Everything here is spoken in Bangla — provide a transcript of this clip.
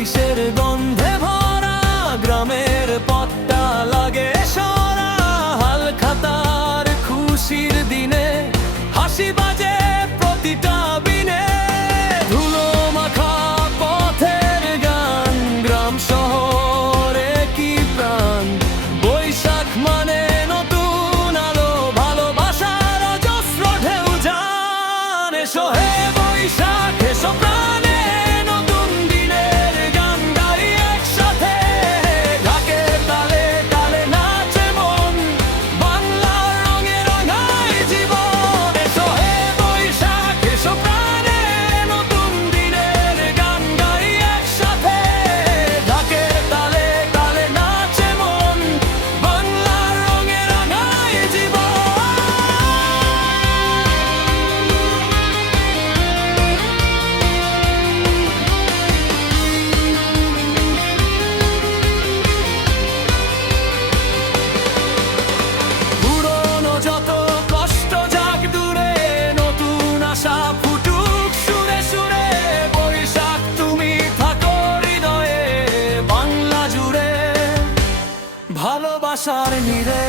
কিসের গন্ধে ভরা, গ্রামের পথটা লাগে সরা। হালখাতার খুশির দিনে হাসি বাজে প্রতিটা বিনে। ধুলো মাখা পথের গান, গ্রাম শহরে কি প্রাণ। বৈশাখ মানে নতুন আলো, ভালোবাসার অজস্র ঢেউ যান। এসো হে বৈশাখ, এসো প্রাণে, নতুন দিনের গান গাই একসাথে। ঢাকের তালে তালে নাচে মন, বাংলার রঙে রঙায় জীবন। এসো হে বৈশাখ, এসো প্রাণে, নতুন দিনের গান গাই একসাথে। ঢাকের তালে তালে নাচে মন, বাংলার রঙে রঙায় জীবন। পুরনো যত কষ্ট যাক দূরে, নতুন আশা ফুটুক সুরে সুরে। বৈশাখ তুমি থাকো হৃদয়ে, বাংলা জুড়ে ভালোবাসার নিরে।